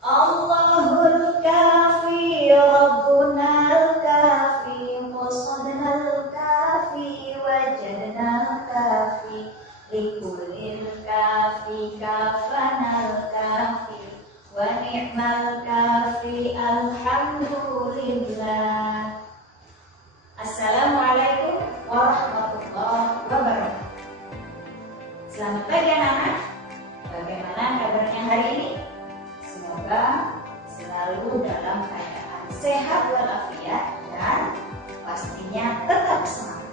Allahul kafi, Rabbunal kafi, qasadnal kafi, wajadnal kafi, likulil kafi, kafanal kafi, wa ni'mal kafi, alhamdulillah. Assalamualaikum warahmatullahi wabarakatuh. Selamat pagi anak-anak. Bagaimana kabarnya hari ini? Semoga selalu dalam keadaan sehat walafiat dan pastinya tetap semangat.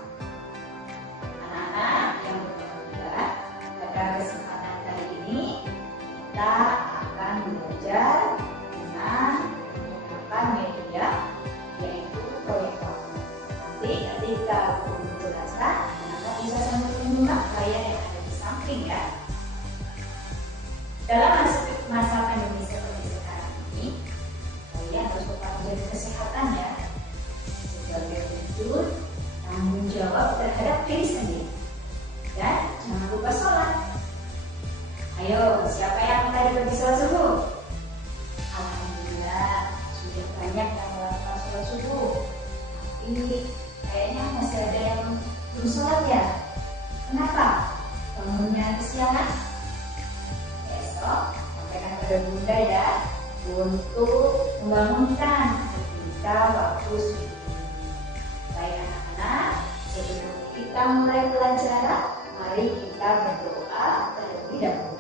Anak-anak yang berbahagia, pada kesempatan kali ini kita akan belajar dengan menggunakan media yaitu proyektor. Nanti ketika guru menjelaskan, anak-anak bisa sambil menyimak layar yang ada di samping ya. Dalam masa pandemi seperti sekarang ini, kalian harus tetap menjaga kesehatan ya, sebagai wujud tanggung jawab terhadap diri sendiri. Dan jangan lupa sholat. Ayo, siapa yang tadi pergi sholat subuh? Alhamdulillah, sudah banyak yang melakukan sholat subuh. Tapi kayaknya masih ada yang belum sholat ya. Kenapa? Bangunnya kesiangan? Sampaikan pada bunda ya untuk membangunkan ketika waktu subuh. Baik anak-anak, sebelum kita mulai pelajaran, mari kita berdoa terlebih dahulu.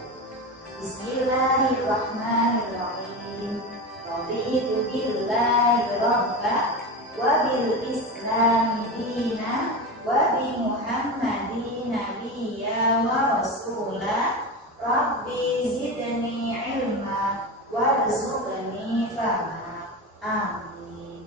Bismillahirrahmanirrahim. Raditu billahi robba wa bil islami dina wa bi muhammadin nabiyya wa rasulah. Rabbi zidni ilma warzuqni fahma. Amin.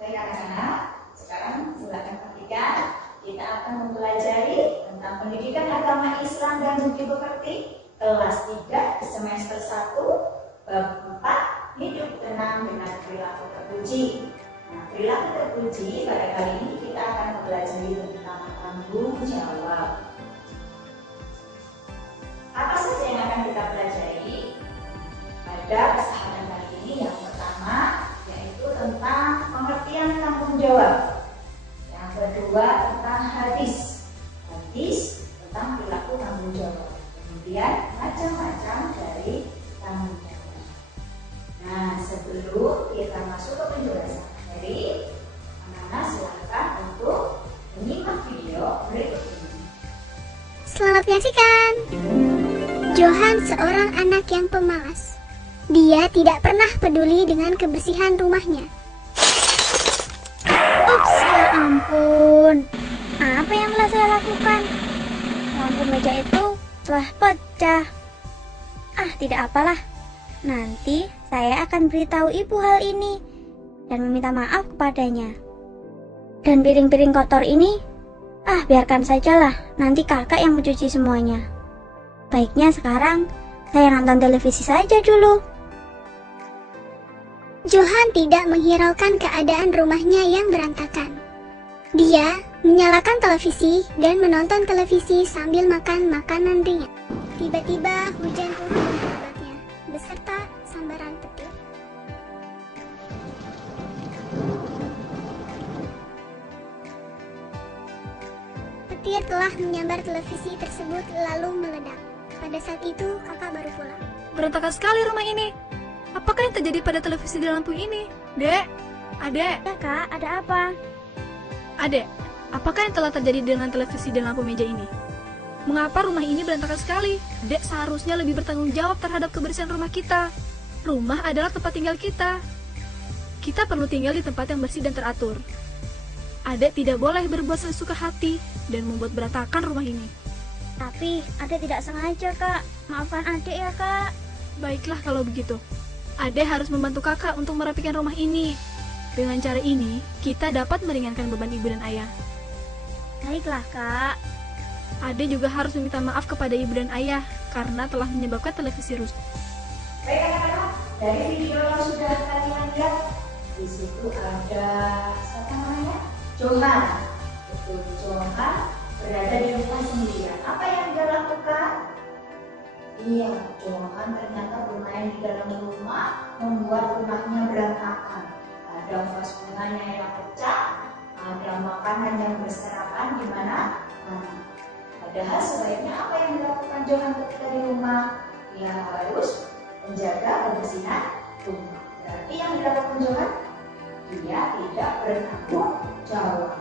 Baik anak-anak, sekarang silakan perhatikan. Kita akan mempelajari tentang pendidikan agama Islam dan budi pekerti kelas 3 semester 1 bab 4 hidup tenang dengan perilaku terpuji. Nah, perilaku terpuji pada kali ini kita akan mempelajari tentang tanggung jawab. Apa saja yang akan kita pelajari pada kesempatan kali ini? Yang pertama yaitu tentang pengertian tanggung jawab. Yang kedua tentang hadis tentang perilaku tanggung jawab. Kemudian macam-macam dari tanggung jawab. Nah, sebelum kita masuk ke penjelasan materi, anak-anak silakan untuk menyimak video berikut ini. Selamat menyaksikan. Johan seorang anak yang pemalas. Dia tidak pernah peduli dengan kebersihan rumahnya. Ups, ya ampun. Apa yang telah saya lakukan? Lampu meja itu telah pecah. Tidak apalah. Nanti saya akan beritahu ibu hal ini dan meminta maaf kepadanya. Dan piring-piring kotor ini, biarkan sajalah. Nanti kakak yang mencuci semuanya. Baiknya sekarang saya nonton televisi saja dulu. Johan tidak menghiraukan keadaan rumahnya yang berantakan. Dia menyalakan televisi dan menonton televisi sambil makan makanan ringan. Tiba-tiba hujan turun dengan lebatnya, beserta sambaran petir. Petir telah menyambar televisi tersebut lalu meledak. Pada saat itu, kakak baru pulang. Berantakan sekali rumah ini. Apakah yang terjadi pada televisi dan lampu ini? Dek, adek. Ya kak, ada apa? Adek, apakah yang telah terjadi dengan televisi dan lampu meja ini? Mengapa rumah ini berantakan sekali? Dek seharusnya lebih bertanggung jawab terhadap kebersihan rumah kita. Rumah adalah tempat tinggal kita. Kita perlu tinggal di tempat yang bersih dan teratur. Adek tidak boleh berbuat sesuka hati dan membuat berantakan rumah ini. Tapi adek tidak sengaja kak. Maafkan adek ya kak. Baiklah kalau begitu. Adek harus membantu kakak untuk merapikan rumah ini. Dengan cara ini, kita dapat meringankan beban ibu dan ayah. Baiklah kak. Adek juga harus meminta maaf kepada ibu dan ayah karena telah menyebabkan televisi rusak. Baik anak-anak, dari video yang sudah kalian lihat, di situ ada siapa namanya? Johan. Betul, Johan berada di rumah sendirian. Apa yang dia lakukan? Iya, Johan ternyata bermain di dalam rumah membuat rumahnya berantakan. Ada vas bunganya yang pecah, ada makanan yang berserakan di mana. Padahal sebaiknya apa yang dilakukan Johan ketika di rumah? Dia harus menjaga kebersihan rumah. Berarti yang dilakukan Johan, dia tidak bertanggung jawab.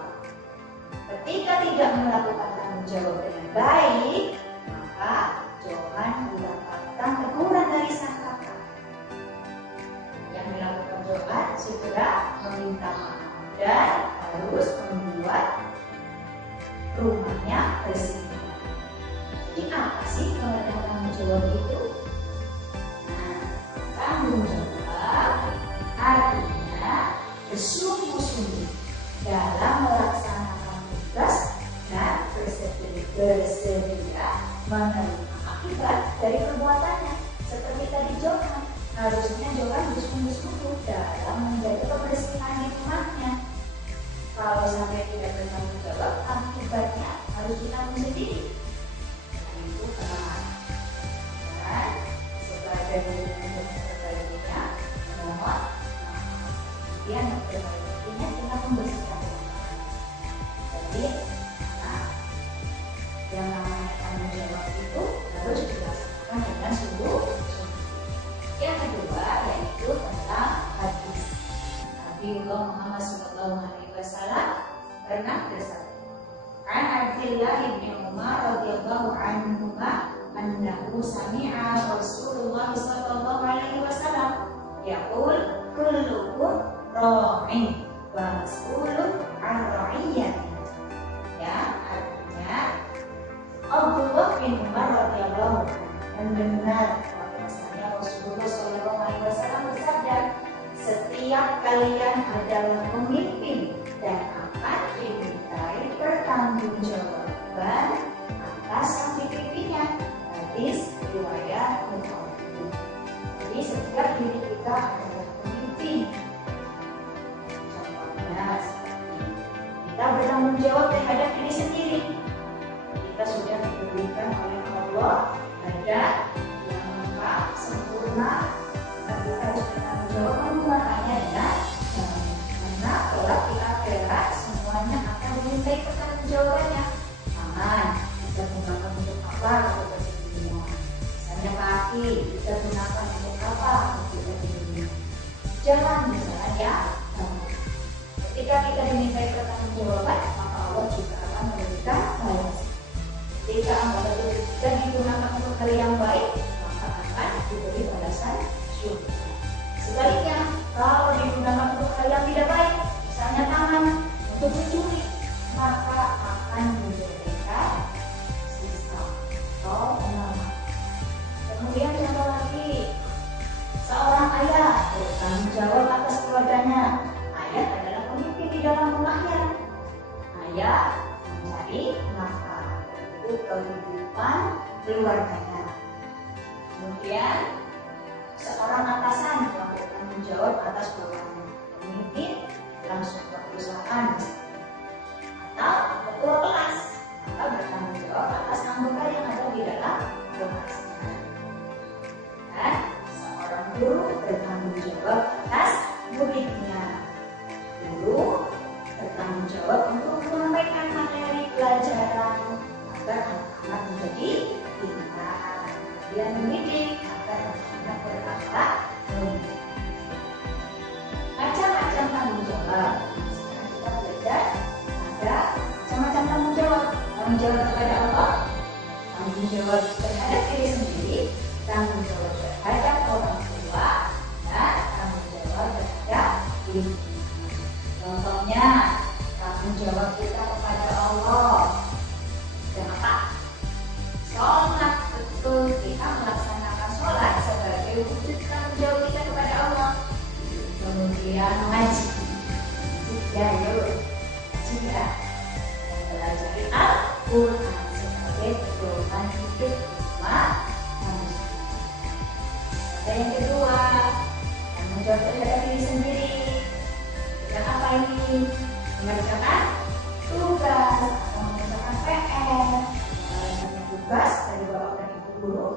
Ketika tidak melakukan tanggung jawab dengan baik, maka Johan mendapatkan teguran dari sang kakak. Yang dilakukan Johan segera meminta maaf dan harus membuat rumahnya bersih. Jadi apa sih pengertian tanggung jawab itu? Nah, tanggung jawab artinya bersungguh-sungguh dalam melaksanakan tugas dan bersedia menerima akibat dari perbuatannya. Seperti tadi Johan, harusnya Johan bersungguh-sungguh dalam menjaga kebersihan di rumahnya. Kalau sampai tidak bertanggung jawab, akibatnya harus ditanggung sendiri. Itu kesalahan. Dan sebagai bentuk perbaikinya, mohon kemudian perbaikinya kita membersihkan rumah. Jadi, yang namanya tanggung jawab itu harus dilaksanakan dengan sungguh-sungguh. Yang kedua yaitu tentang hadis. Nabiullah Muhammad SAW pernah bersabda, "An Abdullah bin Umar radhiyallahu anhuma annahu sami'a Rasulullah sallallahu alaihi wasallam yaqul kullukum ra'in wa mas'ulun 'an ra'iyyatihi." Ya, artinya Abdullah bin Umar radhiyallahu anhu mendengar bahwasanya Rasulullah sallallahu alaihi wasallam bersabda, "Setiap kalian adalah pemimpin dan akan dimintai pertanggungjawaban atas sang pimpinnya." Hadis riwayat Bukhari. Jadi setiap diri kita adalah pemimpin. Contohnya seperti kita bertanggung jawab terhadap diri sendiri. Kita sudah diberikan oleh Allah ada yang lengkap, sempurna. Kita harus bertanggung jawab menggunakannya dengan karena kelak di akhirat semuanya akan dimintai pertanggungjawabannya. Tangan kita gunakan untuk apa? Untuk bersih dunia. Misalnya kaki kita gunakan untuk apa? Untuk bersih dunia. Jalan misalnya. Ketika kita dimintai pertanggungjawaban, maka Allah juga akan memberikan balasan. Jika anggota tubuh kita digunakan untuk hal yang baik, maka akan diberi balasan syukur. Sebaliknya, kalau digunakan untuk hal yang tidak baik, misalnya tangan untuk mencuri, maka akan diberikan sisa atau nama. Kemudian contoh lagi, seorang ayah bertanggung jawab atas keluarganya. Ayah adalah pemimpin di dalam rumahnya. Ayah mencari nafkah untuk kehidupan keluarganya. Kemudian seorang atasan yang bertanggung jawab atas bawahannya. Pemimpin dalam sebuah perusahaan atau ketua kelas, maka bertanggung jawab atas anggota yang ada di dalam kelasnya. Dan seorang guru bertanggung jawab atas muridnya. Guru bertanggung jawab untuk menyampaikan materi pelajaran agar anak-anak menjadi pintar, kemudian mendidik agar anak-anak berakhlak mulia. Macam-macam tanggung jawab. Sekarang kita belajar ada macam-macam tanggung jawab. Tanggung jawab kepada Allah, tanggung jawab terhadap diri sendiri, tanggung jawab terhadap orang tua, dan tanggung jawab terhadap diri. Contohnya, tanggung jawab kita kepada Allah. Kenapa? Sholat, betul kita melaksanakan sholat sebagai wujud tanggung jawab kita kepada Allah. Kemudian ngaji, juga juga mempelajari Al-Quran sebagai pedoman hidup umat manusia. Ada yang kedua, tanggung jawab terhadap diri sendiri. Dan apa ini? Mengerjakan tugas atau mengerjakan PR, tugas dari bapak dan ibu guru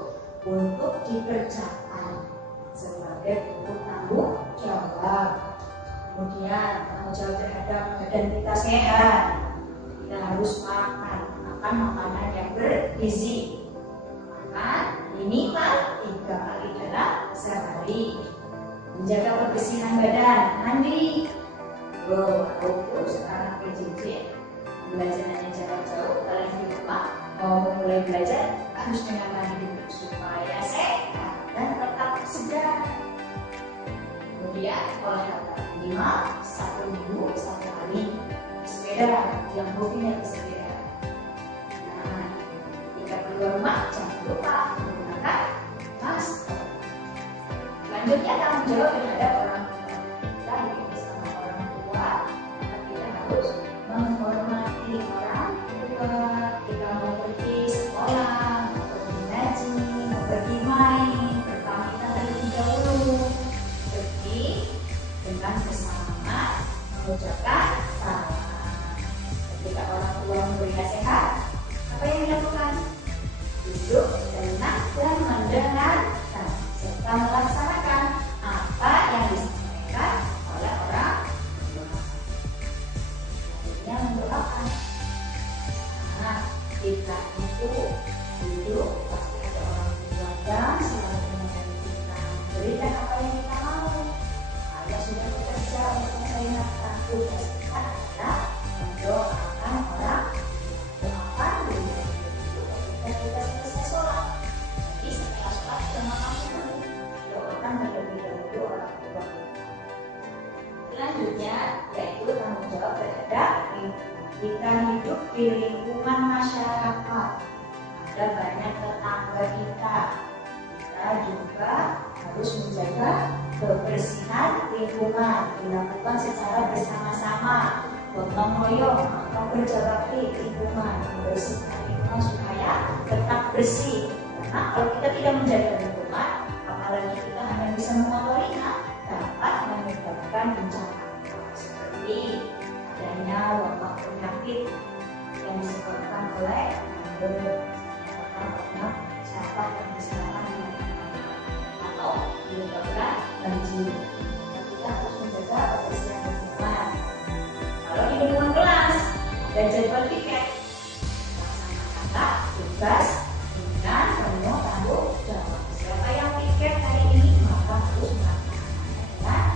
untuk dikerjakan sebagai bentuk tanggung jawab. Kemudian tanggung jawab terhadap badan kita sehat. Kita harus makan makanan yang bergizi. Makan minimal 3 kali dalam sehari. Menjaga kebersihan badan, mandi. Aku sekarang PJJ, belajarnya jarak jauh, kalian di rumah mau mulai belajar harus dengan mandi supaya sehat dan tetap segar. Kemudian olahraga minimal 1 minggu 1 kali. Sepeda yang hobinya bersepeda. Nah, jika keluar rumah jangan lupa menggunakan masker. Selanjutnya tanggung jawab terhadap orang tua. Kita hidup bersama orang tua, maka kita harus menghormati orang tua. Kita mau pergi sekolah, mau pergi ngaji, mau pergi main, berpamitan terlebih dahulu. Pergi dengan bersemangat mengucapkan salam. Ketika orang tua memberi nasihat, apa yang dilakukan? Duduk, tenang, dan mendengarkan serta melaksanakan apa yang disampaikan oleh orang tua. Selanjutnya mendoakan. Nah, kita itu duduk pasti ada orang tua yang selalu mengenai kita, berikan apa yang kita mau. Kalau sudah bekerja untuk mencari nafkah, tugas kita adalah mendoakan orang. Doakan dulu ketika kita selesai sholat. Jadi setelah sholat jangan makan dulu, doakan terlebih dahulu orang tua. Selanjutnya yaitu tanggung jawab terhadap lingkungan. Kita hidup di lingkungan masyarakat, ada banyak tetangga kita. Kita juga harus menjaga kebersihan lingkungan, dilakukan secara bersama-sama, gotong royong atau kerja bakti lingkungan, membersihkan lingkungan supaya tetap bersih. Karena kalau kita tidak menjaga lingkungan, apalagi kita hanya bisa mengotorinya, dapat menyebabkan bencana seperti adanya wabah penyakit yang disebabkan oleh sampah yang diserahkan di atau menyebabkan banjir. Kita harus menjaga kebersihan lingkungan. Kalau di lingkungan kelas ada jadwal piket, laksanakanlah tugas dengan penuh tanggung jawab. Siapa yang piket hari ini maka harus melaksanakannya dengan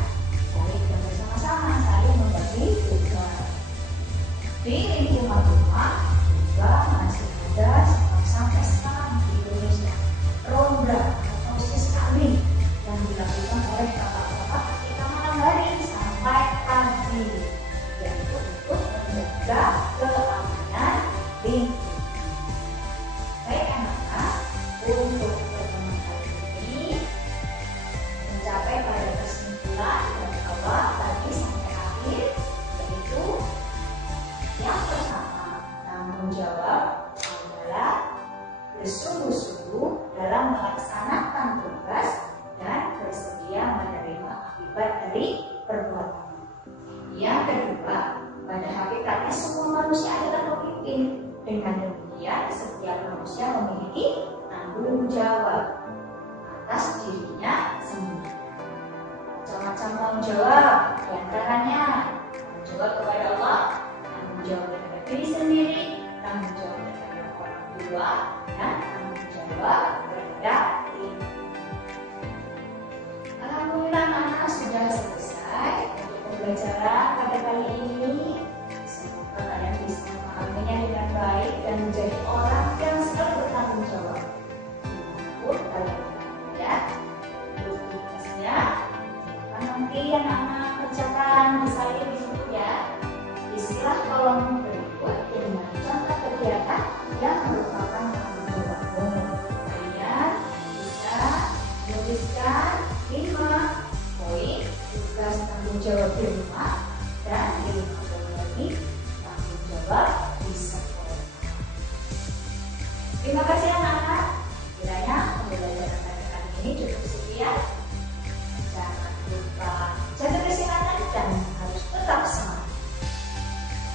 baik dan bersama-sama saling membagi tugas. Di lingkungan rumah juga masih ada sampai sekarang di Indonesia ronda atau siskamling yang dilakukan oleh bapak-bapak ketika malam hari sampai pagi, yaitu untuk menjaga keamanan lingkungan. Baik anak-anak, untuk pertemuan kali ini mencapai pada kesimpulan dari awal tadi sampai akhir, yaitu yang pertama, tanggung jawab adalah bersungguh-sungguh dalam melaksanakan tugas dan bersedia menerima akibat dari perbuatan. Yang kedua, pada hakikatnya semua manusia adalah pemimpin. Dengan demikian, setiap manusia memiliki tanggung jawab atas dirinya sendiri. Macam-macam tanggung jawab, di antaranya tanggung jawab kepada Allah, tanggung jawab terhadap diri sendiri, tanggung jawab terhadap orang tua, dan tanggung jawab terhadap lingkungan. Alhamdulillah anak-anak sudah selesai untuk pembelajaran pada kali ini. Semoga kalian bisa memahaminya dengan baik dan menjadi orang yang selalu bertanggung jawab. Dimanapun kalian berada, untuk tugasnya, nanti anak-anak kerjakan disalin di situ ya. Isilah kolom berikut dengan contoh kegiatan yang merupakan tanggung jawabmu. Kalian bisa menuliskan 5 poin tugas tanggung jawab di rumah dan 5 poin lagi tanggung jawab di sekolah. Terima kasih anak-anak. Kiranya pembelajaran pada kali ini cukup sekian. Jangan lupa jaga kesehatan dan harus tetap semangat.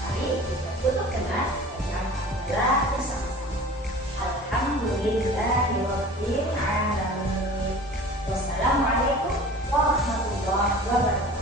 Mari kita tutup dengan bacaan alhamdulillah bersama-sama. Alhamdulillahirabbil alamin. Wassalamualaikum warahmatullahi wabarakatuh.